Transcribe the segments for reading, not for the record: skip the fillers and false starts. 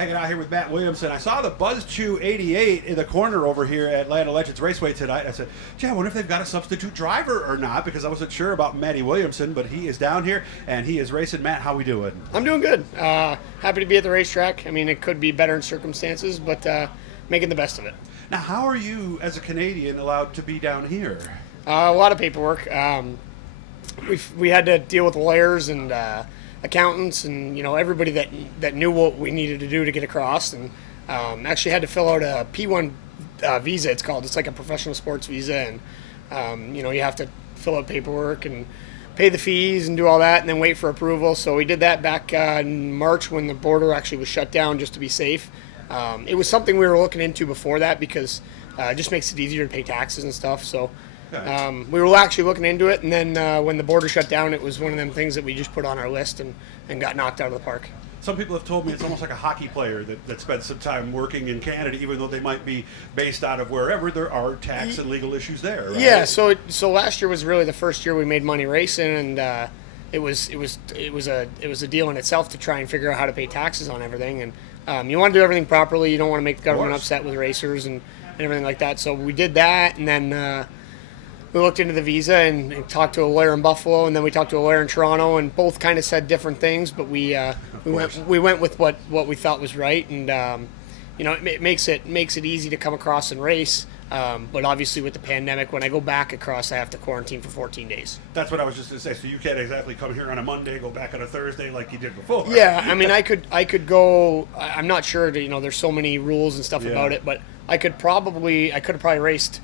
Hanging out here with Matt Williamson. I saw the Buzz Chew 88 in the corner over here at Atlanta Legends Raceway tonight. I said, gee, I wonder if they've got a substitute driver or not, because I wasn't sure about Matty Williamson, but he is down here and he is racing. Matt, how we doing? I'm doing good. Happy to be at the racetrack. I mean, it could be better in circumstances, but making the best of it. Now, how are you, as a Canadian, allowed to be down here? A lot of paperwork. We had to deal with lawyers and accountants and everybody that knew what we needed to do to get across, and actually had to fill out a P1 visa. It's called. It's like a professional sports visa, and you have to fill out paperwork and pay the fees and do all that, and then wait for approval. So we did that back in March when the border actually was shut down, just to be safe. It was something we were looking into before that because it just makes it easier to pay taxes and stuff. So. We were actually looking into it, and then when the border shut down, it was one of them things that we just put on our list and got knocked out of the park. Some people have told me it's almost like a hockey player that spends some time working in Canada, even though they might be based out of wherever. There are tax and legal issues there, right? Yeah, so last year was really the first year we made money racing, and it was a deal in itself to try and figure out how to pay taxes on everything. And you want to do everything properly. You don't want to make the government upset with racers and everything like that. So we did that, and then we looked into the visa and talked to a lawyer in Buffalo, and then we talked to a lawyer in Toronto, and both kind of said different things, but we went with what we thought was right, and it makes it easy to come across and race. But obviously with the pandemic, when I go back across, I have to quarantine for 14 days. That's what I was just going to say. So you can't exactly come here on a Monday, go back on a Thursday like you did before. Yeah, I mean, I could go. I'm not sure. There's so many rules and stuff about it, but I could have probably raced.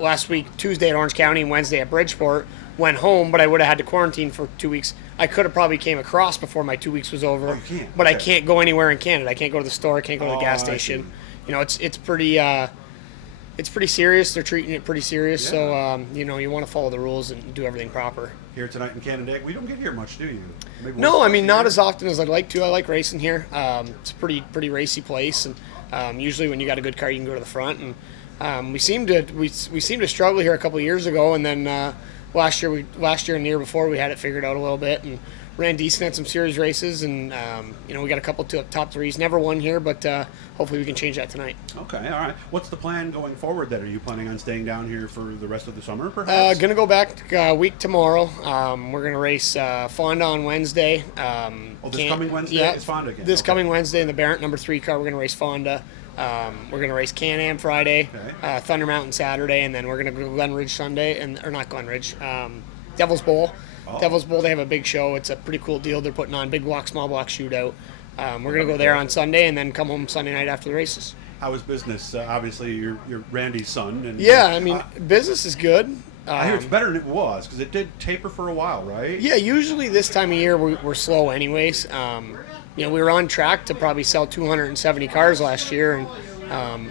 Last week, Tuesday at Orange County and Wednesday at Bridgeport, went home, but I would have had to quarantine for 2 weeks. I could have probably came across before my 2 weeks was over, but I can't go anywhere in Canada. I can't go to the store. I can't go to the gas station. It's pretty serious. They're treating it pretty serious, so you want to follow the rules and do everything proper. Here tonight in Canada, we don't get here much, do you? No, I mean not as often as I'd like to. I like racing here. It's a pretty racy place, and usually when you got a good car, you can go to the front. And we seemed to struggle here a couple of years ago, and then last year and the year before we had it figured out a little bit and ran decent at some series races, and we got a couple top threes. Never won here, but hopefully we can change that tonight. Okay, all right. What's the plan going forward then? Are you planning on staying down here for the rest of the summer, perhaps? Gonna go back a week tomorrow. We're gonna race Fonda on Wednesday. This coming Wednesday is Fonda again. This coming Wednesday in the Barrett number 3 car, we're gonna race Fonda. We're going to race Can-Am Friday, Thunder Mountain Saturday, and then we're going to go to Glen Ridge Sunday, or not Glen Ridge, Devil's Bowl. Devil's Bowl, they have a big show. It's a pretty cool deal. They're putting on big block, small block shootout. We're going to go there on Sunday and then come home Sunday night after the races. How is business? Obviously, you're Randy's son. And, I mean, business is good. I hear it's better than it was, because it did taper for a while, right? Yeah, usually this time of year we're slow anyways. We were on track to probably sell 270 cars last year, and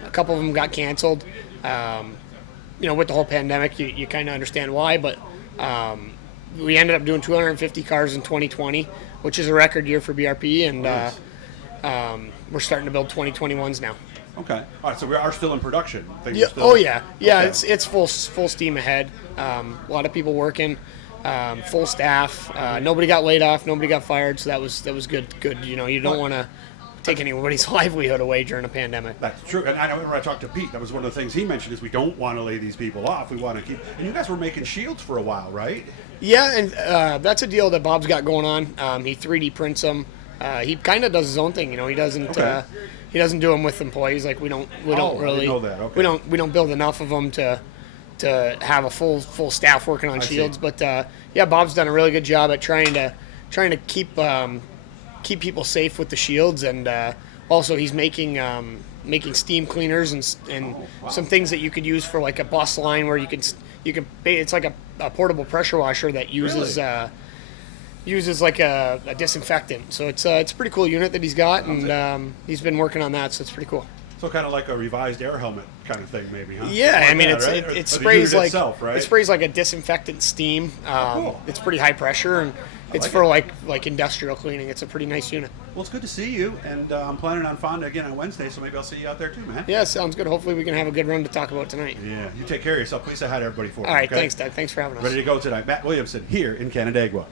a couple of them got canceled. With the whole pandemic, you kind of understand why, but we ended up doing 250 cars in 2020, which is a record year for BRP, and we're starting to build 2021s now. Okay. All right, so we are still in production. Yeah. Okay. It's full steam ahead. A lot of people working. Full staff. Nobody got laid off. Nobody got fired. So that was good. You don't want to take anybody's livelihood away during a pandemic. That's true. And I know whenever I talked to Pete, that was one of the things he mentioned is we don't want to lay these people off. We want to keep. And you guys were making shields for a while, right? Yeah, and that's a deal that Bob's got going on. He 3D prints them. He kind of does his own thing. He doesn't. He doesn't do them with employees. Like we don't really. I didn't know that. Okay. We don't build enough of them to have a full staff working on shields. But Bob's done a really good job at trying to keep people safe with the shields, and also he's making steam cleaners and some things that you could use for like a bus line where you can it's like a portable pressure washer that uses like a disinfectant. So it's a pretty cool unit that he's got, and he's been working on that, so it's pretty cool. So kind of like a revised air helmet kind of thing, maybe, huh? Yeah, I mean, it sprays like itself, right? It sprays like a disinfectant steam. Cool. It's pretty high pressure, and it's for like industrial cleaning. It's a pretty nice unit. Well, it's good to see you, and I'm planning on Fonda again on Wednesday, so maybe I'll see you out there too, man. Yeah, sounds good. Hopefully we can have a good run to talk about tonight. Yeah, you take care of yourself. Please say hi to everybody for me. All right, okay? Thanks, Doug. Thanks for having us. Ready to go tonight. Matt Williamson here in Canandaigua.